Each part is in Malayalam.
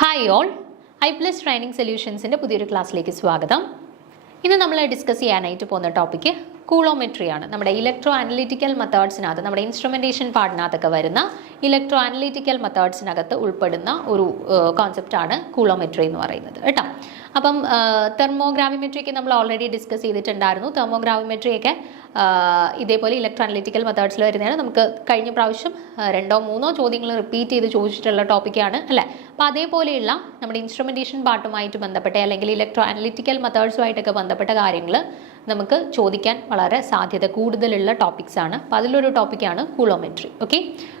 ഹായ് ഓൾ, ഐപ്ലസ് ട്രെയിനിങ് സൊല്യൂഷൻസിൻ്റെ പുതിയൊരു ക്ലാസ്സിലേക്ക് സ്വാഗതം. ഇന്ന് നമ്മൾ ഡിസ്കസ് ചെയ്യാനായിട്ട് പോകുന്ന ടോപ്പിക്ക് കൂളോമെട്രി ആണ്. നമ്മുടെ ഇലക്ട്രോ അനലിറ്റിക്കൽ മെത്തേഡ്സിനകത്ത്, നമ്മുടെ ഇൻസ്ട്രുമെൻറ്റേഷൻ പാർട്ടിനകത്തൊക്കെ വരുന്ന ഇലക്ട്രോ അനലിറ്റിക്കൽ മെത്തേഡ്സിനകത്ത് ഉൾപ്പെടുന്ന ഒരു കോൺസെപ്റ്റാണ് കൂളോമെട്രി എന്ന് പറയുന്നത് കേട്ടോ. അപ്പം തെർമോഗ്രാവിമെട്രിയൊക്കെ നമ്മൾ ഓൾറെഡി ഡിസ്കസ് ചെയ്തിട്ടുണ്ടായിരുന്നു. തെർമോഗ്രാവിമെട്രിയൊക്കെ ഇതേപോലെ ഇലക്ട്രോ അനലിറ്റിക്കൽ മെത്തേഡ്സിൽ വരുന്നതാണ്. നമുക്ക് കഴിഞ്ഞ പ്രാവശ്യം 2-3 ചോദ്യങ്ങൾ റിപ്പീറ്റ് ചെയ്ത് ചോദിച്ചിട്ടുള്ള ടോപ്പിക്കാണ് അല്ലേ. അപ്പോൾ അതേപോലെയുള്ള നമ്മുടെ ഇൻസ്ട്രുമെൻറ്റേഷൻ പാർട്ടുമായിട്ട് ബന്ധപ്പെട്ട അല്ലെങ്കിൽ ഇലക്ട്രോ അനലിറ്റിക്കൽ മെത്തേഡ്സുമായിട്ടൊക്കെ ബന്ധപ്പെട്ട കാര്യങ്ങൾ നമുക്ക് ചോദിക്കാൻ വളരെ സാധ്യത കൂടുതലുള്ള ടോപ്പിക്സ് ആണ്. അപ്പോൾ അതിലൊരു ടോപ്പിക്കാണ് കൂളോമെട്രി. ഓക്കെ,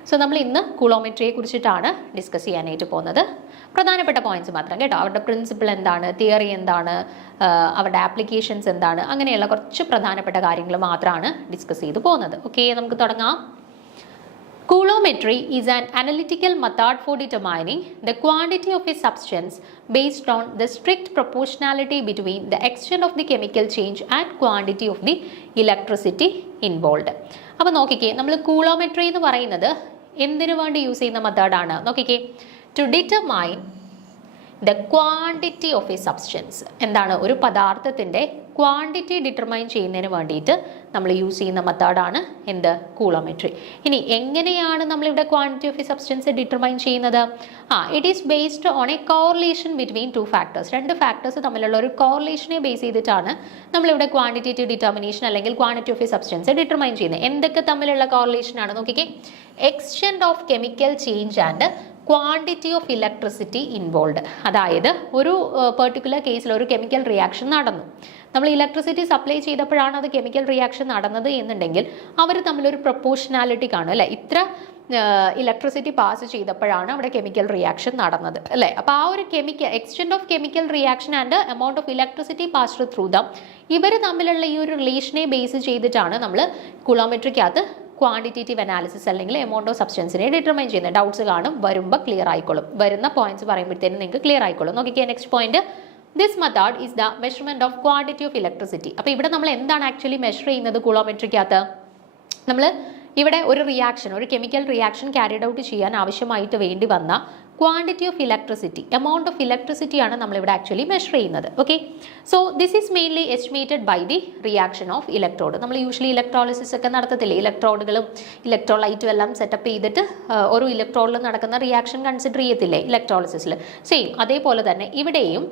സോ നമ്മൾ ഇന്ന് കൂളോമെട്രിയെ കുറിച്ചിട്ടാണ് ഡിസ്കസ് ചെയ്യാനായിട്ട് പോകുന്നത്. പ്രധാനപ്പെട്ട പോയിന്റ്സ് മാത്രം കേട്ടോ. അവരുടെ പ്രിൻസിപ്പിൾ എന്താണ്, തിയറി എന്താണ്, അവരുടെ ആപ്ലിക്കേഷൻസ് എന്താണ്, അങ്ങനെയുള്ള കുറച്ച് പ്രധാനപ്പെട്ട കാര്യങ്ങൾ മാത്രമാണ് ഡിസ്കസ് ചെയ്ത് പോകുന്നത്. ഓക്കെ, നമുക്ക് തുടങ്ങാം. Coulometry is an analytical method for determining the quantity of a substance based on the strict proportionality between the extent of the chemical change and quantity of the electricity involved. അപ്പോൾ നോക്കിക്കേ, നമ്മൾ കൂളോമെട്രി എന്ന് പറയുന്നത് എന്തിനു വേണ്ടി യൂസ് ചെയ്യുന്ന മെത്തേഡാണ്? നോക്കിക്കേ, to determine the quantity of a substance. എന്താണ്? ഒരു പദാർത്ഥത്തിൻ്റെ ക്വാണ്ടിറ്റി ഡിറ്റർമൈൻ ചെയ്യുന്നതിന് വേണ്ടിയിട്ട് നമ്മൾ യൂസ് ചെയ്യുന്ന മെത്തേഡാണ് എന്ത്? കൂളോമെട്രി. ഇനി എങ്ങനെയാണ് നമ്മളിവിടെ quantity of a substance determine ചെയ്യുന്നത്? It is based on a correlation between 2 factors. 2 factors തമ്മിലുള്ള ഒരു കോറിലേഷനെ ബേസ് ചെയ്തിട്ടാണ് നമ്മളിവിടെ ക്വാണ്ടിറ്റേറ്റീവ് ഡിറ്റർമിനേഷൻ അല്ലെങ്കിൽ quantity of a substance determine ചെയ്യുന്നത്. എന്തൊക്കെ തമ്മിലുള്ള കോറിലേഷനാണ്? നോക്കിക്കേ, extent of chemical change and quantity of electricity involve. അതായത് ഒരു പെർട്ടിക്കുലർ കേസിൽ ഒരു കെമിക്കൽ റിയാക്ഷൻ നടന്നു, നമ്മൾ ഇലക്ട്രിസിറ്റി സപ്ലൈ ചെയ്തപ്പോഴാണ് അത് കെമിക്കൽ റിയാക്ഷൻ നടന്നത് എന്നുണ്ടെങ്കിൽ അവർ തമ്മിലൊരു പ്രൊപ്പോർഷനാലിറ്റി കാണും അല്ലേ. ഇത്ര ഇലക്ട്രിസിറ്റി പാസ് ചെയ്തപ്പോഴാണ് അവിടെ കെമിക്കൽ റിയാക്ഷൻ നടന്നത് അല്ലേ. അപ്പോൾ ആ ഒരു extent of chemical reaction and amount of electricity passed through them, ഇവർ തമ്മിലുള്ള ഈ ഒരു റിലേഷനെ ബേസ് ചെയ്തിട്ടാണ് നമ്മൾ കൂളോമെട്രിക്കകത്ത് ക്വാണ്ടിറ്റേറ്റീവ് അനാലിസിസ് അല്ലെങ്കിൽ എമൗണ്ട് ഓഫ് സബ്സ്റ്റൻസിനെ ഡിറ്റർമൈൻ ചെയ്യുന്നത്. ഡൗട്ട്സ് കാണും, വരുമ്പോൾ ക്ലിയർ ആയിക്കോളും. വരുന്ന പോയിന്റ്സ് പറയുമ്പോഴത്തേനും നിങ്ങൾക്ക് ക്ലിയർ ആയിക്കോളും. നോക്കിക്കേ, next point, this method is the measurement of quantity of electricity. അപ്പോൾ ഇവിടെ നമ്മൾ എന്താണ് ആക്ച്വലി മെഷർ ചെയ്യുന്നത് കൂളോമെട്രിക്കകത്ത്? നമ്മൾ ഇവിടെ ഒരു റിയാക്ഷൻ, ഒരു കെമിക്കൽ റിയാക്ഷൻ ക്യാരിഡ് ഔട്ട് ചെയ്യാൻ ആവശ്യമായിട്ട് വേണ്ടി വന്ന quantity of electricity, amount of electricity ആണ് നമ്മളിവിടെ ആക്ച്വലി മെഷർ ചെയ്യുന്നത്. Okay, so this is mainly estimated by the reaction of electrode. നമ്മൾ യൂഷ്വലി ഇലക്ട്രോളിസിസ് ഒക്കെ നടത്തത്തില്ലേ, ഇലക്ട്രോഡുകളും ഇലക്ട്രോലൈറ്റും എല്ലാം സെറ്റപ്പ് ചെയ്തിട്ട് ഒരു ഇലക്ട്രോഡിൽ നടക്കുന്ന റിയാക്ഷൻ കൺസിഡർ ചെയ്യത്തില്ലേ ഇലക്ട്രോളിസിസിൽ. സെയിം അതേപോലെ തന്നെ ഇവിടെയും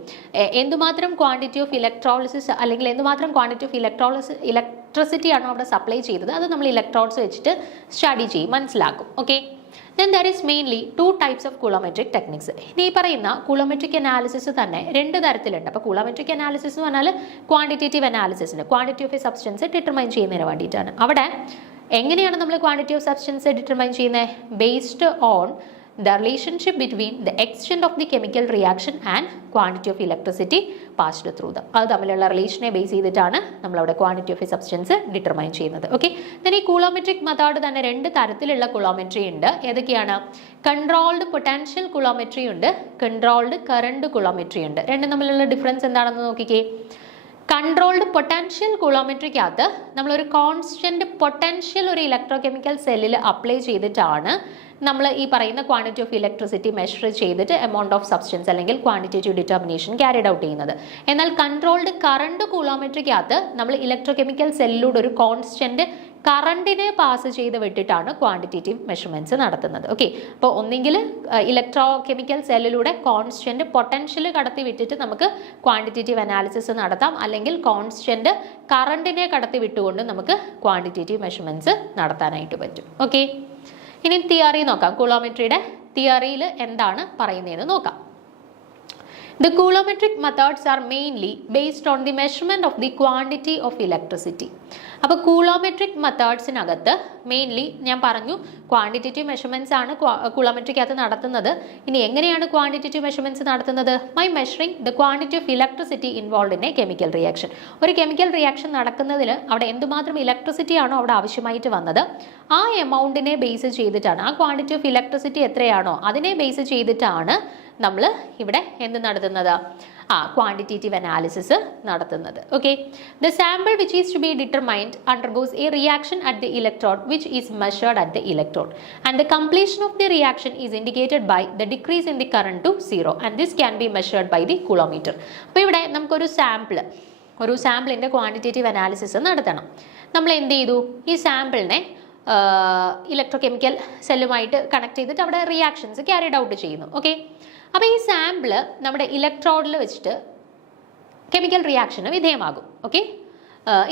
എന്തുമാത്രം ക്വാണ്ടിറ്റി ഓഫ് ഇലക്ട്രോളിസിസ് അല്ലെങ്കിൽ എന്തുമാത്രം ക്വാണ്ടിറ്റി ഓഫ് ഇലക്ട്രിസിറ്റി ആണോ അവിടെ സപ്ലൈ ചെയ്തത്, അത് നമ്മൾ ഇലക്ട്രോഡ്സ് വെച്ചിട്ട് സ്റ്റഡി ചെയ്യും, മനസ്സിലാക്കും. Okay, then there is mainly 2 types of coulometric techniques. ഇനി ഈ പറയുന്ന കൂളോമെട്രിക് അനാലിസിസ് തന്നെ 2 തരത്തിലുണ്ട്. അപ്പോൾ കൂളോമെട്രിക് അനാലിസിസ് എന്ന് പറഞ്ഞാൽ ക്വാണ്ടിറ്റേറ്റീവ് അനാലിസിസിന്, quantity of a substance determine ചെയ്യുന്നതിന് വേണ്ടിയിട്ടാണ്. അവിടെ എങ്ങനെയാണ് നമ്മൾ ക്വാണ്ടിറ്റി ഓഫ് സബ്സ്റ്റൻസ് ഡിറ്റർമൈൻ ചെയ്യുന്നത്? Based on the relationship between the extent of the chemical reaction and quantity of electricity passed through them. അത് തമ്മിലുള്ള റിലേഷനെ ബേസ് ചെയ്തിട്ടാണ് നമ്മളവിടെ quantity of a substance determine ചെയ്യുന്നത്. ഓക്കെ, then ഈ കൂളോമെട്രിക് മെത്തേഡ് തന്നെ 2 തരത്തിലുള്ള കൂളോമെട്രി ഉണ്ട്. ഏതൊക്കെയാണ്? കൺട്രോൾഡ് പൊട്ടൻഷ്യൽ കൂളോമെട്രി ഉണ്ട്, കൺട്രോൾഡ് കറണ്ട് കൂളോമെട്രി ഉണ്ട്. രണ്ടും തമ്മിലുള്ള ഡിഫറൻസ് എന്താണെന്ന് നോക്കിക്കേ. കൺട്രോൾഡ് പൊട്ടൻഷ്യൽ കൂളോമെട്രിക്കകത്ത് നമ്മളൊരു കോൺസ്റ്റന്റ് പൊട്ടൻഷ്യൽ ഒരു ഇലക്ട്രോ കെമിക്കൽ സെല്ലിൽ അപ്ലൈ ചെയ്തിട്ടാണ് നമ്മൾ ഈ പറയുന്ന ക്വാണ്ടിറ്റി ഓഫ് ഇലക്ട്രിസിറ്റി മെഷർ ചെയ്തിട്ട് എമൗണ്ട് ഓഫ് സബ്സ്റ്റൻസ് അല്ലെങ്കിൽ ക്വാണ്ടിറ്റേറ്റീവ് ഡിറ്റർമിനേഷൻ ക്യാരിഡ് ഔട്ട് ചെയ്യുന്നത്. എന്നാൽ കൺട്രോൾഡ് കറണ്ട് കൂളോമെട്രിക്കകത്ത് നമ്മൾ ഇലക്ട്രോ കെമിക്കൽ സെല്ലിലൂടെ ഒരു കോൺസ്റ്റന്റ് കറണ്ടിനെ പാസ് ചെയ്ത് വിട്ടിട്ടാണ് ക്വാണ്ടിറ്റേറ്റീവ് മെഷർമെന്റ്സ് നടത്തുന്നത്. ഓക്കെ, അപ്പോൾ ഒന്നെങ്കിൽ ഇലക്ട്രോ കെമിക്കൽ സെല്ലിലൂടെ കോൺസ്റ്റന്റ് പൊട്ടൻഷ്യൽ കടത്തി വിട്ടിട്ട് നമുക്ക് ക്വാണ്ടിറ്റേറ്റീവ് അനാലിസിസ് നടത്താം, അല്ലെങ്കിൽ കോൺസ്റ്റന്റ് കറണ്ടിനെ കടത്തി വിട്ടുകൊണ്ട് നമുക്ക് ക്വാണ്ടിറ്റേറ്റീവ് മെഷർമെന്റ്സ് നടത്താനായിട്ട് പറ്റും. ഓക്കെ, ഇനി തിയറി നോക്കാം. കൂളോമെട്രിയുടെ തിയറിയിൽ എന്താണ് പറയുന്നതെന്ന് നോക്കാം. The coulometric methods are mainly based on the measurement of the quantity of electricity. അപ്പോൾ കൂളോമെട്രിക് മെത്തേഡ്സിനകത്ത് മെയിൻലി ഞാൻ പറഞ്ഞു ക്വാണ്ടിറ്റേറ്റീവ് മെഷർമെൻറ്റ്സ് ആണ് കൂളോമെട്രിക്കകത്ത് നടത്തുന്നത്. ഇനി എങ്ങനെയാണ് ക്വാണ്ടിറ്റേറ്റീവ് മെഷർമെൻറ്റ്സ് നടത്തുന്നത്? By measuring the quantity of electricity involve in a chemical reaction. ഒരു കെമിക്കൽ റിയാക്ഷൻ നടക്കുന്നതിൽ അവിടെ എന്തുമാത്രം ഇലക്ട്രിസിറ്റി ആണോ അവിടെ ആവശ്യമായിട്ട് വന്നത്, ആ എമൗണ്ടിനെ ബേസ് ചെയ്തിട്ടാണ്, ആ ക്വാണ്ടിറ്റി ഓഫ് ഇലക്ട്രിസിറ്റി എത്രയാണോ അതിനെ ബേസ് ചെയ്തിട്ടാണ് നമ്മൾ ഇവിടെ എന്ത് നടത്തുന്നത്, quantitative analysis നടത്തുന്നത്. Okay, the sample which is to be determined undergoes a reaction at the electrode which is measured at the electrode, and the completion of the reaction is indicated by the decrease in the current to 0, and this can be measured by the coulometer. അപ്പോൾ ഇവിടെ നമുക്കൊരു സാമ്പിളിൻ്റെ ക്വാണ്ടിറ്റേറ്റീവ് അനാലിസിസ് നടത്തണം. നമ്മൾ എന്ത് ചെയ്തു, ഈ സാമ്പിളിനെ ഇലക്ട്രോ കെമിക്കൽ സെല്ലുമായിട്ട് കണക്ട് ചെയ്തിട്ട് അവിടെ റിയാക്ഷൻസ് ക്യാരിഡ് ഔട്ട് ചെയ്യുന്നു. ഓക്കെ, അപ്പോൾ ഈ സാമ്പിള് നമ്മുടെ ഇലക്ട്രോഡിൽ വെച്ചിട്ട് കെമിക്കൽ റിയാക്ഷന് വിധേയമാകും. Okay,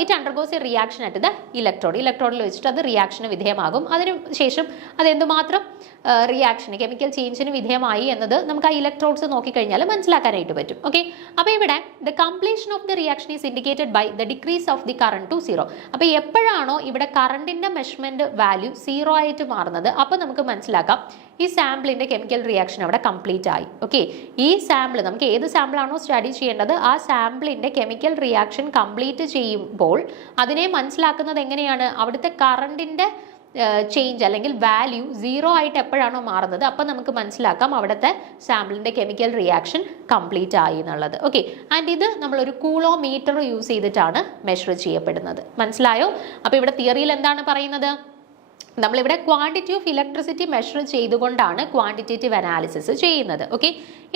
it undergoes a reaction at the ഇലക്ട്രോഡിൽ വെച്ചിട്ട് അത് റിയാക്ഷന് വിധേയമാകും. അതിനുശേഷം അത് എന്തുമാത്രം കെമിക്കൽ ചേഞ്ചിന് വിധേയമായി എന്നത് നമുക്ക് ആ ഇലക്ട്രോഡ്സ് നോക്കിക്കഴിഞ്ഞാൽ മനസ്സിലാക്കാനായിട്ട് പറ്റും. ഓക്കെ, അപ്പോൾ ഇവിടെ the completion of the reaction is indicated by the decrease of the current to 0. അപ്പോൾ എപ്പോഴാണോ ഇവിടെ കറണ്ടിൻ്റെ മെഷർമെൻറ്റ് വാല്യൂ 0 ആയിട്ട് മാറുന്നത്, അപ്പോൾ നമുക്ക് മനസ്സിലാക്കാം ഈ സാമ്പിളിൻ്റെ കെമിക്കൽ റിയാക്ഷൻ അവിടെ കംപ്ലീറ്റ് ആയി. ഓക്കെ, ഈ സാമ്പിൾ നമുക്ക് ഏത് സാമ്പിളാണോ സ്റ്റഡി ചെയ്യേണ്ടത് ആ സാമ്പിളിൻ്റെ കെമിക്കൽ റിയാക്ഷൻ കംപ്ലീറ്റ് ചെയ്യുമ്പോൾ അതിനെ മനസ്സിലാക്കുന്നത് എങ്ങനെയാണ്, അവിടുത്തെ കറണ്ടിൻ്റെ ചേഞ്ച് അല്ലെങ്കിൽ വാല്യൂ 0 ആയിട്ട് എപ്പോഴാണോ മാറുന്നത് അപ്പോൾ നമുക്ക് മനസ്സിലാക്കാം അവിടുത്തെ സാമ്പിളിൻ്റെ കെമിക്കൽ റിയാക്ഷൻ കംപ്ലീറ്റ് ആയി എന്നുള്ളത്. ഓക്കെ, ആൻഡ് ഇത് നമ്മളൊരു കൂളോമീറ്റർ യൂസ് ചെയ്തിട്ടാണ് മെഷർ ചെയ്യപ്പെടുന്നത്. മനസ്സിലായോ? അപ്പോൾ ഇവിടെ തിയറിയിൽ എന്താണ് പറയുന്നത്, നമ്മളിവിടെ ക്വാണ്ടിറ്റി ഓഫ് ഇലക്ട്രിസിറ്റി മെഷർ ചെയ്തുകൊണ്ടാണ് ക്വാണ്ടിറ്റേറ്റീവ് അനാലിസിസ് ചെയ്യുന്നത്. ഓക്കെ,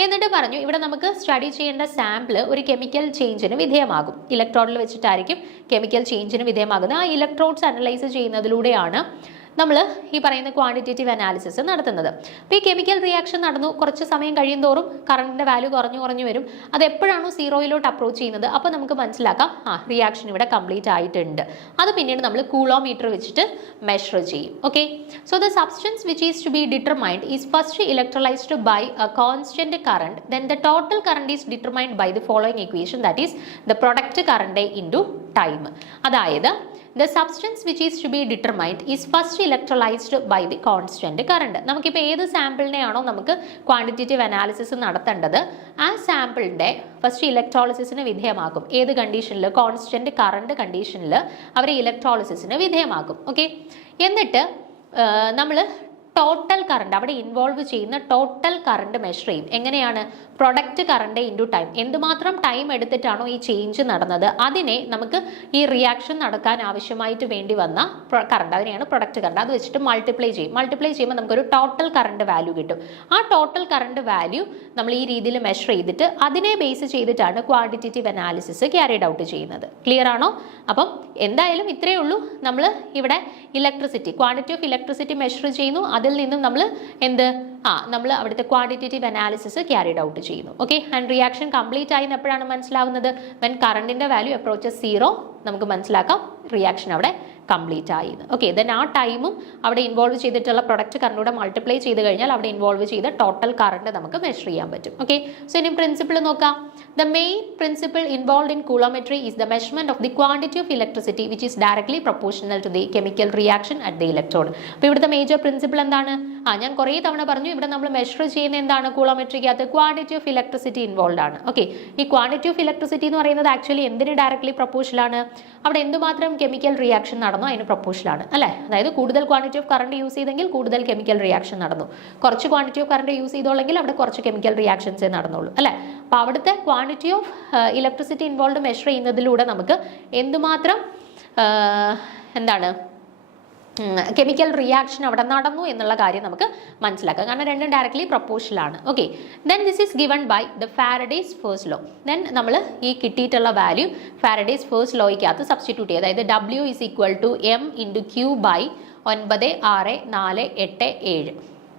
എന്നിട്ട് പറഞ്ഞു ഇവിടെ നമുക്ക് സ്റ്റഡി ചെയ്യേണ്ട സാമ്പിൾ ഒരു കെമിക്കൽ ചേഞ്ചിന് വിധേയമാകും. ഇലക്ട്രോഡിൽ വെച്ചിട്ടായിരിക്കും കെമിക്കൽ ചേഞ്ചിന് വിധേയമാകുന്നത്. ആ ഇലക്ട്രോഡ്സ് അനലൈസ് ചെയ്യുന്നതിലൂടെയാണ് നമ്മൾ ഈ പറയുന്ന ക്വാണ്ടിറ്റേറ്റീവ് അനാലിസിസ് നടത്തുന്നത്. അപ്പോൾ ഈ കെമിക്കൽ റിയാക്ഷൻ നടന്നു കുറച്ച് സമയം കഴിയുന്തോറും കറണ്ടിൻ്റെ വാല്യൂ കുറഞ്ഞു വരും. അത് എപ്പോഴാണോ 0 അപ്രോച്ച് ചെയ്യുന്നത് അപ്പോൾ നമുക്ക് മനസ്സിലാക്കാം റിയാക്ഷൻ ഇവിടെ കംപ്ലീറ്റ് ആയിട്ടുണ്ട്. അത് പിന്നീട് നമ്മൾ കൂളോമീറ്റർ വെച്ചിട്ട് മെഷർ ചെയ്യും. Okay, so the substance which is to be determined is first electrolysed by a constant current, then the total current is determined by the following equation, that is the product current into time. അതായത് the substance which is to be determined is first electrolyzed by the constant current. നമുക്കിപ്പോൾ ഏത് സാമ്പിളിനെയാണോ നമുക്ക് ക്വാണ്ടിറ്റേറ്റീവ് അനാലിസിസ് നടത്തേണ്ടത് ആ സാമ്പിളിൻ്റെ ഫസ്റ്റ് ഇലക്ട്രോളിസിന് വിധേയമാക്കും. ഏത് കണ്ടീഷനിൽ, കോൺസ്റ്റന്റ് കറണ്ട് കണ്ടീഷനിൽ അവർ ഇലക്ട്രോളിസിന് വിധേയമാക്കും. ഓക്കെ, എന്നിട്ട് നമ്മൾ ടോട്ടൽ കറണ്ട് അവിടെ ഇൻവോൾവ് ചെയ്യുന്ന ടോട്ടൽ കറണ്ട് മെഷർ ചെയ്യും. എങ്ങനെയാണ്, പ്രൊഡക്റ്റ് കറണ്ട് ഇൻറ്റു ടൈം. എന്തുമാത്രം ടൈം എടുത്തിട്ടാണോ ഈ ചേഞ്ച് നടന്നത് അതിനെ നമുക്ക് ഈ റിയാക്ഷൻ നടക്കാൻ ആവശ്യമായിട്ട് വേണ്ടി വന്ന കറണ്ട്, അതിനെയാണ് പ്രൊഡക്റ്റ് കറണ്ട്. അത് വെച്ചിട്ട് മൾട്ടിപ്ലൈ ചെയ്യുമ്പോൾ നമുക്കൊരു ടോട്ടൽ കറണ്ട് വാല്യൂ കിട്ടും. ആ ടോട്ടൽ കറണ്ട് വാല്യൂ നമ്മൾ ഈ രീതിയിൽ മെഷർ ചെയ്തിട്ട് അതിനെ ബേസ് ചെയ്തിട്ടാണ് ക്വാണ്ടിറ്റേറ്റീവ് അനാലിസിസ് ക്യാരിഡ് ഔട്ട് ചെയ്യുന്നത്. ക്ലിയർ ആണോ? അപ്പം എന്തായാലും ഇത്രയേ ഉള്ളൂ. നമ്മൾ ഇവിടെ ക്വാണ്ടിറ്റി ഓഫ് ഇലക്ട്രിസിറ്റി മെഷർ ചെയ്യുന്നു. അതിൽ നിന്നും നമ്മൾ നമ്മൾ അവിടുത്തെ ക്വാണ്ടിറ്റേറ്റീവ് അനാലിസിസ് ക്യാരിഡ് ഔട്ട് ചെയ്യുന്നു. ഓക്കെ, ആൻഡ് റിയാക്ഷൻ കംപ്ലീറ്റ് ആയി എപ്പോഴാണ് മനസ്സിലാവുന്നത്, വെൻ കറണ്ടിൻ്റെ വാല്യൂ അപ്രോച്ചസ് 0 നമുക്ക് മനസ്സിലാക്കാം റിയാക്ഷൻ അവിടെ കംപ്ലീറ്റ് ആയി. ഓക്കെ, ദെൻ ആ ടൈമും അവിടെ ഇൻവോൾവ് ചെയ്തിട്ടുള്ള പ്രൊഡക്റ്റ് കറണ്ടൂടെ മൾട്ടിപ്ലൈ ചെയ്ത് കഴിഞ്ഞാൽ അവിടെ ഇൻവോൾവ് ചെയ്ത ടോട്ടൽ കറണ്ട് നമുക്ക് മെഷർ ചെയ്യാൻ പറ്റും. ഓക്കെ, സോ ഇനി പ്രിൻസിപ്പിൾ നോക്കാം. The main principle involved in coulometry is the measurement of the quantity of electricity which is directly proportional to the chemical reaction at the electrode. അപ്പോൾ ഇവിടുത്തെ മേജർ പ്രിൻസിപ്പിൾ എന്താണ്? ഞാൻ കുറേ തവണ പറഞ്ഞു ഇവിടെ നമ്മൾ മെഷർ ചെയ്യുന്ന എന്താണ്, കൂളോമെട്രിക്കകത്ത് ക്വാണ്ടിറ്റി ഓഫ് ഇലക്ട്രിസിറ്റി ഇൻവോൾവ് ആണ്. ഓക്കെ, ഈ ക്വാണ്ടിറ്റി ഓഫ് ഇലക്ട്രിസിറ്റി എന്ന് പറയുന്നത് ആക്ച്വലി എന്തിന് ഡയറക്ട്ലി പ്രൊപ്പോഷലാണ്, അവിടെ എന്തുമാത്രം കെമിക്കൽ റിയാക്ഷൻ നടന്നോ അതിന് പ്രൊപ്പോഷലാണ് അല്ലേ. അതായത് കൂടുതൽ ക്വാണ്ടിറ്റി ഓഫ് കറണ്ട് യൂസ് ചെയ്തെങ്കിൽ കൂടുതൽ കെമിക്കൽ റിയാക്ഷൻ നടന്നു, കുറച്ച് ക്വാണ്ടിറ്റി ഓഫ് കറണ്ട് യൂസ് ചെയ്തോളെങ്കിൽ അവിടെ കുറച്ച് കെമിക്കൽ റിയാക്ഷൻസേ നടന്നുള്ളൂ അല്ലേ. അപ്പോൾ അവിടുത്തെ quantity of electricity involve measure ചെയ്യുന്നതിലൂടെ നമുക്ക് എന്തുമാത്രം കെമിക്കൽ റിയാക്ഷൻ അവിടെ നടന്നു എന്നുള്ള കാര്യം നമുക്ക് മനസ്സിലാക്കാം. കാരണം രണ്ടും ഡയറക്ട്ലി പ്രൊപ്പോഷലാണ്. Okay, then this is given by the Faraday's first law. ദെൻ നമ്മൾ ഈ കിട്ടിയിട്ടുള്ള വാല്യൂ ഫാരഡേസ് ഫസ്റ്റ് ലോയ്ക്കകത്ത് സബ്സ്റ്റിറ്റ്യൂട്ട് ചെയ്യുക. അതായത് W is equal to M into Q by 96487.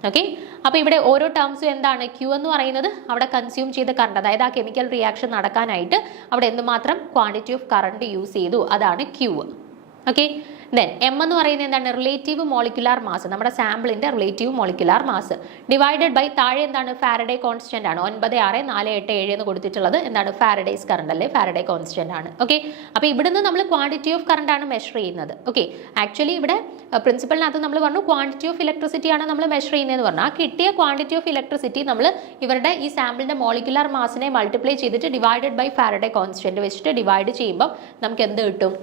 Okay, അപ്പോൾ ഇവിടെ ഓരോ ടേംസും എന്താണ്, Q എന്ന് പറയുന്നത് അവിടെ കൺസ്യൂം ചെയ്ത കറണ്ട്, അതായത് ആ കെമിക്കൽ റിയാക്ഷൻ നടക്കാനായിട്ട് അവിടെ എന്തുമാത്രം ക്വാണ്ടിറ്റി ഓഫ് കറണ്ട് യൂസ് ചെയ്തു അതാണ് Q. ഓക്കെ, ദെൻ M എന്ന് പറയുന്നത് എന്താണ്, റിലേറ്റീവ് മോളിക്കുലാർ മാസ്, നമ്മുടെ സാമ്പിളിൻ്റെ relative molecular mass divided by താഴെ എന്താണ്, ഫാരഡേ കോൺസ്റ്റന്റ് ആണ്. 96487 എന്ന് കൊടുത്തിട്ടുള്ളത് എന്താണ്, ഫാരഡേസ് കറണ്ട് അല്ലേ, ഫാരഡേ കോൺസ്റ്റന്റ് ആണ്. ഓക്കെ, അപ്പോൾ ഇവിടുന്ന് നമ്മൾ ക്വാണ്ടിറ്റി ഓഫ് കറണ്ട് ആണ് മെഷർ ചെയ്യുന്നത്. ഓക്കെ, ആക്ച്വലി ഇവിടെ പ്രിൻസിപ്പളിനകത്ത് നമ്മൾ പറഞ്ഞു ക്വാണ്ടിറ്റി ഓഫ് ഇലക്ട്രിസിറ്റി ആണ് നമ്മൾ മെഷർ ചെയ്യുന്നതെന്ന് പറഞ്ഞു. ആ കിട്ടിയ ക്വാണ്ടിറ്റി ഓഫ് ഇലക്ട്രിസിറ്റി നമ്മൾ ഇവരുടെ ഈ സാമ്പിളിൻ്റെ മോളിക്കുലാർ മാസിനെ മൾട്ടിപ്ലൈ ചെയ്തിട്ട് ഡിവൈഡഡ് ബൈ ഫാരഡേ കോൺസ്റ്റന്റ് വെച്ചിട്ട് ഡിവൈഡ് ചെയ്യുമ്പോൾ നമുക്ക് എന്ത് കിട്ടും,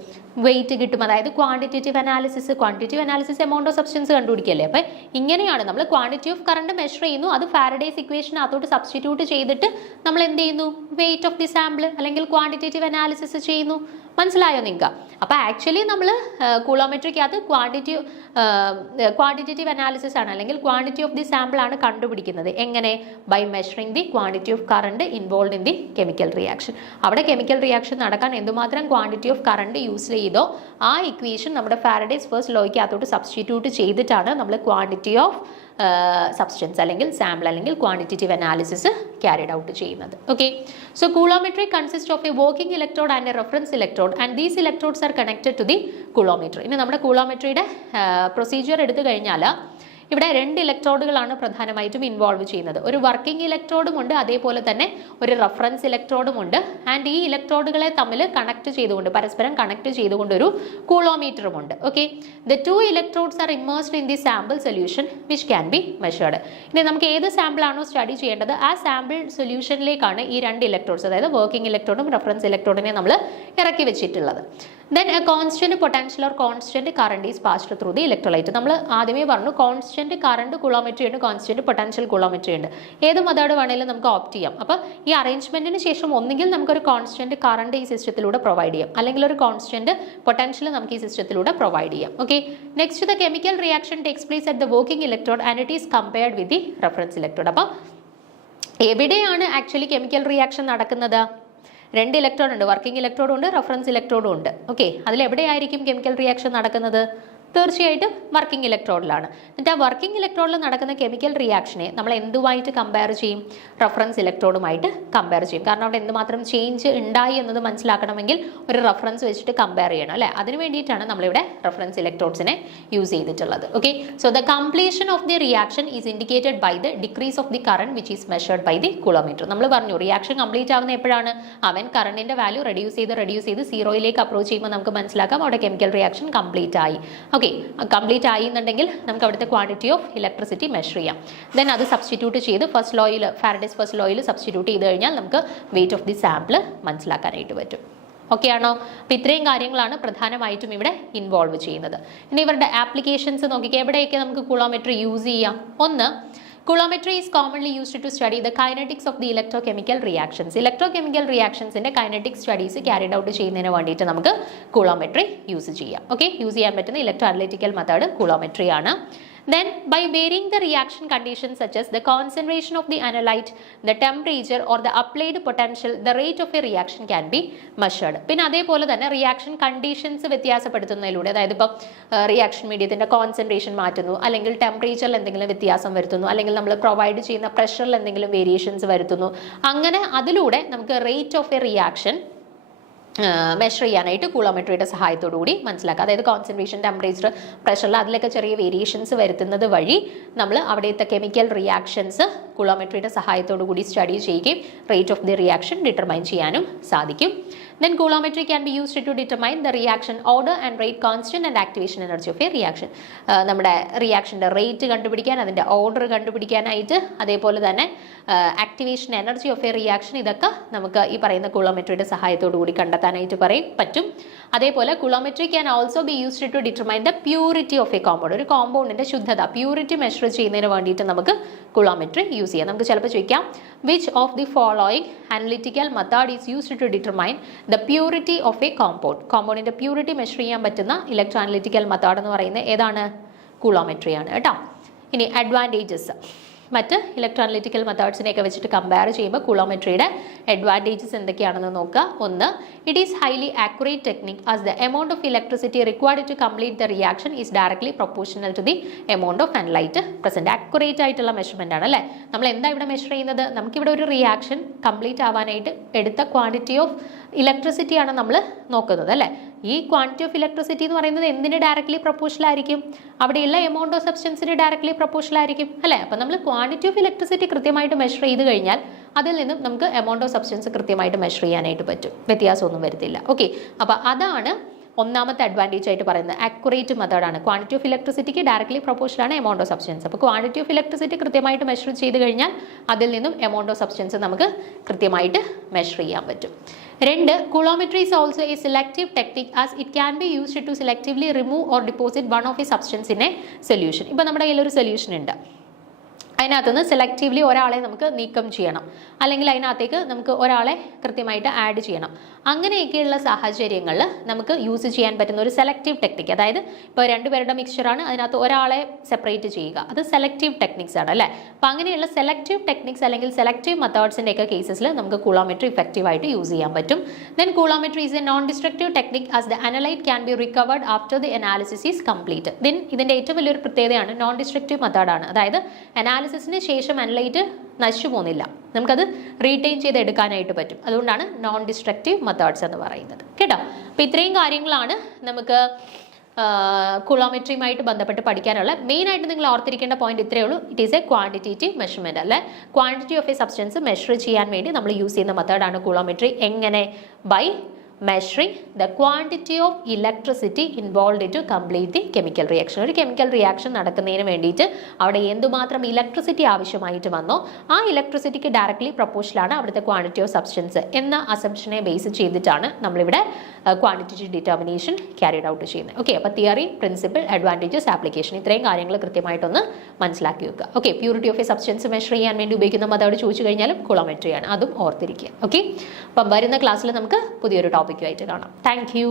വെയിറ്റ് കിട്ടും. അതായത് quantity quantitative analysis amount of substance കണ്ടുപിടിക്കല്ലേ. അപ്പം ഇങ്ങനെയാണ് നമ്മൾ ക്വാണ്ടിറ്റി ഓഫ് കറണ്ട് മെഷർ ചെയ്യുന്നു, അത് ഫാരഡേസ് ഇക്വേഷനകത്തോട്ട് സബ്സ്റ്റിറ്റ്യൂട്ട് ചെയ്തിട്ട് നമ്മൾ എന്ത് ചെയ്യുന്നു, വെയിറ്റ് ഓഫ് ദി സാമ്പിൾ അല്ലെങ്കിൽ ക്വാണ്ടിറ്റേറ്റീവ് അനാലിസിസ് ചെയ്യുന്നു. മനസ്സിലായോ നിങ്ങൾക്ക്? അപ്പോൾ ആക്ച്വലി നമ്മൾ കൂളോമെട്രിക്കകത്ത് ക്വാണ്ടിറ്റേറ്റീവ് അനാലിസിസ് ആണ് അല്ലെങ്കിൽ ക്വാണ്ടിറ്റി ഓഫ് ദി സാമ്പിൾ ആണ് കണ്ടുപിടിക്കുന്നത്. എങ്ങനെ? By measuring the quantity of current involve in the chemical reaction. അവിടെ കെമിക്കൽ റിയാക്ഷൻ നടക്കാൻ എന്തുമാത്രം ക്വാണ്ടിറ്റി ഓഫ് കറണ്ട് യൂസ് ചെയ്തോ ആ ഇക്വേഷൻ നമ്മുടെ ഫാരഡേസ് ഫസ്റ്റ് ലോയ്ക്കകത്തോട്ട് സബ്സ്റ്റിറ്റ്യൂട്ട് ചെയ്തിട്ടാണ് നമ്മൾ ക്വാണ്ടിറ്റി ഓഫ് സബ്സ്റ്റൻസ് അല്ലെങ്കിൽ സാമ്പിൾ അല്ലെങ്കിൽ ക്വാണ്ടിറ്റേറ്റീവ് അനാലിസിസ് ക്യാരിഡ് ഔട്ട് ചെയ്യുന്നത്. Okay, so coulometry consist of a working electrode and a reference electrode and these electrodes are connected to the coulometer. ഇനി നമ്മുടെ കൂളോമെട്രിയുടെ പ്രൊസീജിയർ എടുത്തു കഴിഞ്ഞാൽ ഇവിടെ 2 ഇലക്ട്രോഡുകളാണ് പ്രധാനമായിട്ടും ഇൻവോൾവ് ചെയ്യുന്നത്. ഒരു വർക്കിംഗ് ഇലക്ട്രോഡും ഉണ്ട്, അതേപോലെ തന്നെ ഒരു റഫറൻസ് ഇലക്ട്രോഡും ഉണ്ട്. ആൻഡ് ഈ ഇലക്ട്രോഡുകളെ തമ്മിൽ കണക്ട് ചെയ്തുകൊണ്ട് പരസ്പരം കണക്ട് ചെയ്തുകൊണ്ട് ഒരു കൂളോമീറ്ററും ഉണ്ട്. Okay, the 2 electrodes are immersed in the sample solution which can be measured. ഇനി നമുക്ക് ഏത് സാമ്പിൾ ആണോ സ്റ്റഡി ചെയ്യേണ്ടത് ആ സാമ്പിൾ സൊല്യൂഷനിലേക്കാണ് ഈ 2 ഇലക്ട്രോഡ്സ്, അതായത് വർക്കിംഗ് ഇലക്ട്രോഡും റഫറൻസ് ഇലക്ട്രോഡിനെ നമ്മൾ ഇറക്കി വെച്ചിട്ടുള്ളത്. Then a constant potential or constant current is passed through the electrolyte. നമ്മൾ ആദ്യമേ പറഞ്ഞു കോൺസ്റ്റന്റ് കറണ്ട് കുളോമെട്രി ഉണ്ട്, കോൺസ്റ്റന്റ് പൊട്ടൻഷ്യൽ കുളോമെട്രി ഉണ്ട്. ഏത് മെത്തേഡ് വേണമെങ്കിലും നമുക്ക് ഓപ്റ്റ് ചെയ്യാം. അപ്പോൾ ഈ അറേഞ്ച്മെന്റിന് ശേഷം ഒന്നുകിൽ നമുക്കൊരു കോൺസ്റ്റന്റ് കറണ്ട് ഈ സിസ്റ്റത്തിലൂടെ പ്രൊവൈഡ് ചെയ്യാം, അല്ലെങ്കിൽ ഒരു കോൺസ്റ്റന്റ് പൊട്ടൻഷ്യൽ നമുക്ക് ഈ സിസ്റ്റത്തിലൂടെ പ്രൊവൈഡ് ചെയ്യാം. Okay, next the chemical reaction takes place at the working electrode and it is compared with the reference electrode. അപ്പം എവിടെയാണ് ആക്ച്വലി കെമിക്കൽ റിയാക്ഷൻ നടക്കുന്നത്? 2 ഇലക്ട്രോഡ് ഉണ്ട്, വർക്കിംഗ് ഇലക്ട്രോഡും ഉണ്ട്, റെഫറൻസ് ഇലക്ട്രോഡും ഉണ്ട്. ഓക്കെ, അതിലെവിടെയായിരിക്കും കെമിക്കൽ റിയാക്ഷൻ നടക്കുന്നത്? തീർച്ചയായിട്ടും വർക്കിംഗ് ഇലക്ട്രോഡിലാണ്. എന്നിട്ട് ആ വർക്കിംഗ് ഇലക്ട്രോഡിൽ നടക്കുന്ന കെമിക്കൽ റിയാക്ഷനെ നമ്മൾ എന്തുമായിട്ട് കമ്പയർ ചെയ്യും? റഫറൻസ് ഇലക്ട്രോഡുമായിട്ട് കമ്പയർ ചെയ്യും. കാരണം അവിടെ എന്തുമാത്രം ചേഞ്ച് ഉണ്ടായി എന്നത് മനസ്സിലാക്കണമെങ്കിൽ ഒരു റഫറൻസ് വെച്ചിട്ട് കമ്പയർ ചെയ്യണം അല്ലേ? അതിന് വേണ്ടിയിട്ടാണ് നമ്മളിവിടെ റഫറൻസ് ഇലക്ട്രോഡ്സിനെ യൂസ് ചെയ്തിട്ടുള്ളത്. Okay, so the completion of the reaction is indicated by the decrease of the current which is measured by the coulometer. നമ്മൾ പറഞ്ഞു റിയാക്ഷൻ കംപ്ലീറ്റ് ആവുന്ന എപ്പോഴാണ്? അവൻ കറണ്ടിന്റെ വാല്യൂ റെഡ്യൂസ് ചെയ്ത് സീറോയിലേക്ക് അപ്രോച്ച് ചെയ്യുമ്പോൾ നമുക്ക് മനസ്സിലാക്കാം അവിടെ കെമിക്കൽ റിയാക്ഷൻ കംപ്ലീറ്റ് ആയി. ഓക്കെ, കംപ്ലീറ്റ് ആയി എന്നുണ്ടെങ്കിൽ നമുക്ക് അവിടുത്തെ ക്വാണ്ടിറ്റി ഓഫ് ഇലക്ട്രിസിറ്റി മെഷർ ചെയ്യാം. ദെൻ അത് സബ്സ്റ്റിറ്റ്യൂട്ട് ചെയ്ത് ഫസ്റ്റ് ലോയിൽ ഫാരഡേസ് ഫസ്റ്റ് ലോയിൽ സബ്സ്റ്റിറ്റ്യൂട്ട് ചെയ്ത് കഴിഞ്ഞാൽ നമുക്ക് വെയിറ്റ് ഓഫ് ദി സാമ്പിൾ മനസ്സിലാക്കാനായിട്ട് പറ്റും. ഓക്കെ ആണോ? അപ്പോൾ ഇത്രയും കാര്യങ്ങളാണ് പ്രധാനമായിട്ടും ഇവിടെ ഇൻവോൾവ് ചെയ്യുന്നത്. ഇനി ഇവരുടെ ആപ്ലിക്കേഷൻസ് നോക്കിക്കുക, എവിടെയൊക്കെ നമുക്ക് കൂളോമെട്രി യൂസ് ചെയ്യാം. ഒന്ന്, coulometry is commonly used to study the kinetics of the electrochemical reactions. Electrochemical reactions in the kinetic studies carried out ചെയ്യുന്നതിന് വേണ്ടിയിട്ട് നമുക്ക് coulometry യൂസ് ചെയ്യാം. ഓക്കെ, യൂസ് ചെയ്യാൻ പറ്റുന്ന ഇലക്ട്രോ അനലിറ്റിക്കൽ മെത്തേഡ് coulometry ആണ്. Then by varying the reaction conditions such as the concentration of the analyte, the temperature or the applied potential, the rate of a reaction can be measured. പിന്നെ അതേപോലെ തന്നെ റിയാക്ഷൻ കണ്ടീഷൻസ് വ്യത്യാസപ്പെടുത്തുന്നതിലൂടെ, അതായത് ഇപ്പോൾ റിയാക്ഷൻ മീഡിയത്തിൻ്റെ കോൺസെൻട്രേഷൻ മാറ്റുന്നു, അല്ലെങ്കിൽ ടെമ്പറേച്ചറിൽ എന്തെങ്കിലും വ്യത്യാസം വരുത്തുന്നു, അല്ലെങ്കിൽ നമ്മൾ പ്രൊവൈഡ് ചെയ്യുന്ന പ്രഷറിൽ എന്തെങ്കിലും വേരിയേഷൻസ് വരുത്തുന്നു, അങ്ങനെ അതിലൂടെ നമുക്ക് rate of A reaction measure ചെയ്യാനായിട്ട് കൂളോമെട്രിയുടെ സഹായത്തോടു കൂടി മനസ്സിലാക്കുക. അതായത് കോൺസെൻട്രേഷൻ, ടെമ്പറേച്ചർ, പ്രഷറിൽ അതിലൊക്കെ ചെറിയ വേരിയേഷൻസ് വരുത്തുന്നത് വഴി നമ്മൾ അവിടുത്തെ കെമിക്കൽ റിയാക്ഷൻസ് കൂളോമെട്രിയുടെ സഹായത്തോടു കൂടി സ്റ്റഡി ചെയ്യുകയും rate of the reaction determine ചെയ്യാനും സാധിക്കും. Then coulometry can be used to determine the reaction order and rate constant and activation energy of a reaction. നമ്മുടെ റിയാക്ഷൻ്റെ റേറ്റ് കണ്ടുപിടിക്കാൻ, അതിൻ്റെ ഓർഡർ കണ്ടുപിടിക്കാനായിട്ട്, അതേപോലെ തന്നെ activation energy of A reaction, ഇതൊക്കെ നമുക്ക് ഈ പറയുന്ന കൂളോമെട്രിയുടെ സഹായത്തോടു കൂടി കണ്ടെത്താനായിട്ട് പറ്റും. അതേപോലെ coulometry can also be used to determine the purity of a compound. ഒരു കോമ്പൗണ്ടിൻ്റെ ശുദ്ധത, പ്യൂരിറ്റി മെഷർ ചെയ്യുന്നതിന് വേണ്ടിയിട്ട് നമുക്ക് coulometry യൂസ് ചെയ്യാം. നമുക്ക് ചിലപ്പോൾ ചോദിക്കാം, which of the following analytical method is used to determine the purity of a compound? കോമ്പൗണ്ടിൻ്റെ പ്യൂരിറ്റി മെഷർ ചെയ്യാൻ പറ്റുന്ന ഇലക്ട്രോ അനലിറ്റിക്കൽ മെത്തേഡ് എന്ന് പറയുന്നത് ഏതാണ്? കൂളോമെട്രി ആണ് കേട്ടോ. ഇനി അഡ്വാൻറ്റേജസ്, മറ്റ് ഇലക്ട്രോ അനലിറ്റിക്കൽ മെത്തേഡ്സിനെയൊക്കെ വെച്ചിട്ട് കമ്പയർ ചെയ്യുമ്പോൾ കൂളോമെട്രിയുടെ അഡ്വാൻറ്റേജസ് എന്തൊക്കെയാണെന്ന് നോക്കുക. ഒന്ന്, it is highly accurate technique as the amount of electricity required to complete the reaction is directly proportional to the amount of analyte present. Accurate ആയിട്ടുള്ള മെഷർമെൻ്റ് ആണ് അല്ലേ? നമ്മൾ എന്താ ഇവിടെ മെഷർ ചെയ്യുന്നത്? നമുക്കിവിടെ ഒരു റിയാക്ഷൻ കംപ്ലീറ്റ് ആവാനായിട്ട് എടുത്ത ക്വാണ്ടിറ്റി ഓഫ് ഇലക്ട്രിസിറ്റിയാണ് നമ്മൾ നോക്കുന്നത് അല്ലേ? ഈ ക്വാണ്ടിറ്റി ഓഫ് ഇലക്ട്രിസിറ്റി എന്ന് പറയുന്നത് എന്തിന് ഡയറക്ട്ലി പ്രൊപ്പോർഷണൽ ആയിരിക്കും? അവിടെയുള്ള എമൗണ്ട് ഓഫ് സബ്സ്റ്റൻസിന് ഡയറക്ട്ലി പ്രൊപ്പോർഷണൽ ആയിരിക്കും അല്ലേ? അപ്പം നമ്മൾ ക്വാണ്ടിറ്റി ഓഫ് ഇലക്ട്രിസിറ്റി കൃത്യമായിട്ട് മെഷർ ചെയ്ത് കഴിഞ്ഞാൽ അതിൽ നിന്നും നമുക്ക് എമൗണ്ട് ഓഫ് സബ്സ്റ്റൻസ് കൃത്യമായിട്ട് മെഷർ ചെയ്യാനായിട്ട് പറ്റും, വ്യത്യാസമൊന്നും വരുത്തില്ല. ഓക്കെ, അപ്പോൾ അതാണ് ഒന്നാമത്തെ അഡ്വാൻറ്റേജ് ആയിട്ട് പറയുന്നത് അക്യുറേറ്റ് മെത്തേഡാണ്. ക്വാണ്ടിറ്റി ഓഫ് ഇലക്ട്രിസിറ്റിക്ക് ഡയറക്ട്ലി പ്രൊപ്പോർഷനാണ് എമൗണ്ട് ഓഫ് സബ്സ്റ്റൻസ്. അപ്പോൾ ക്വാണ്ടിറ്റി ഓഫ് ഇലക്ട്രിസിറ്റി കൃത്യമായിട്ട് മെഷർ ചെയ്ത് കഴിഞ്ഞാൽ അതിൽ നിന്നും എമൗണ്ട് ഓഫ് സബ്സ്റ്റൻസ് നമുക്ക് കൃത്യമായിട്ട് മെഷർ ചെയ്യാൻ പറ്റും. 2, coulometry is also a selective technique as it can be used to selectively remove or deposit one of a substance in a solution. ഇപ്പോൾ നമ്മുടെ കയ്യിൽ ഒരു സൊല്യൂഷൻ ഉണ്ട്, അതിനകത്തുനിന്ന് സെലക്റ്റീവ്ലി ഒരാളെ നമുക്ക് നീക്കം ചെയ്യണം, അല്ലെങ്കിൽ അതിനകത്തേക്ക് നമുക്ക് ഒരാളെ കൃത്യമായിട്ട് ആഡ് ചെയ്യണം. അങ്ങനെയൊക്കെയുള്ള സാഹചര്യങ്ങളിൽ നമുക്ക് യൂസ് ചെയ്യാൻ പറ്റുന്ന ഒരു സെലക്റ്റീവ് ടെക്നിക്ക്, അതായത് ഇപ്പോൾ 2 പേരുടെ മിക്സ്ചറാണ്, അതിനകത്ത് ഒരാളെ സെപ്പറേറ്റ് ചെയ്യുക, അത് സെലക്റ്റീവ് ടെക്നിക്സ് ആണ് അല്ലേ. അപ്പോൾ അങ്ങനെയുള്ള സെലക്റ്റീവ് ടെക്നിക്സ് അല്ലെങ്കിൽ സെലക്റ്റീവ് മെത്തേഡ്സിൻ്റെ ഒക്കെ കേസസിൽ നമുക്ക് കൂളോമെട്രി ഇഫക്റ്റീവായിട്ട് യൂസ് ചെയ്യാൻ പറ്റും. Then coulometry is a non destructive technique as the analyte can be recovered after the analysis is complete. Then ഇതിൻ്റെ ഏറ്റവും വലിയൊരു പ്രത്യേകതയാണ് നോൺ ഡിസ്ട്രക്റ്റീവ് മെത്തേഡാണ്, അതായത് അനാലിസിസിന് ശേഷം അനലൈറ്റ് നശിച്ചു പോകുന്നില്ല, നമുക്കത് റീറ്റെയിൻ ചെയ്ത് എടുക്കാനായിട്ട് പറ്റും. അതുകൊണ്ടാണ് നോൺ ഡിസ്ട്രക്റ്റീവ് മെത്തേഡ്സ് എന്ന് പറയുന്നത് കേട്ടോ. അപ്പോൾ ഇത്രയും കാര്യങ്ങളാണ് നമുക്ക് കൂളോമെട്രിയുമായിട്ട് ബന്ധപ്പെട്ട് പഠിക്കാനുള്ള മെയിനായിട്ട് നിങ്ങൾ ഓർത്തിരിക്കേണ്ട പോയിന്റ് ഇത്രയേ ഉള്ളൂ. It is a quantitative measurement അല്ലെ. Quantity of a substance measure ചെയ്യാൻ വേണ്ടി നമ്മൾ യൂസ് ചെയ്യുന്ന മെത്തേഡാണ് കൂളോമെട്രി. എങ്ങനെ? By measuring the quantity of electricity involved to complete the chemical reaction. ഒരു കെമിക്കൽ റിയാക്ഷൻ നടക്കുന്നതിന് വേണ്ടിയിട്ട് അവിടെ എന്തുമാത്രം ഇലക്ട്രിസിറ്റി ആവശ്യമായിട്ട് വന്നോ ആ ഇലക്ട്രിസിറ്റിക്ക് ഡയറക്ട്ലി പ്രൊപ്പോർഷനാണ് അവിടുത്തെ ക്വാണ്ടിറ്റി ഓഫ് സബ്സ്റ്റൻസ് എന്ന അസംപ്ഷനെ ബേസ് ചെയ്തിട്ടാണ് നമ്മളിവിടെ ക്വാണ്ടിറ്റേറ്റീവ് ഡിറ്റർമിനേഷൻ ക്യാരിഡ് ഔട്ട് ചെയ്യുന്നത്. ഓക്കെ, അപ്പോൾ തിയറി, പ്രിൻസിപ്പിൾ, അഡ്വാൻറ്റേജസ്, ആപ്ലിക്കേഷൻ, ഇത്രയും കാര്യങ്ങൾ കൃത്യമായിട്ടൊന്ന് മനസ്സിലാക്കി വെക്കുക. Okay, purity of a substance measure ചെയ്യാൻ വേണ്ടി ഉപയോഗിക്കുന്ന മെത്തേഡ് ചോദിച്ചു കഴിഞ്ഞാലും കൂളോമെട്രിയാണ്, അതും ഓർത്തിരിക്കുക. ഓക്കെ, അപ്പം വരുന്ന ക്ലാസ്സിൽ നമുക്ക് പുതിയൊരു ടോപ്പിക്കുമായിട്ട് കാണാം. Thank you.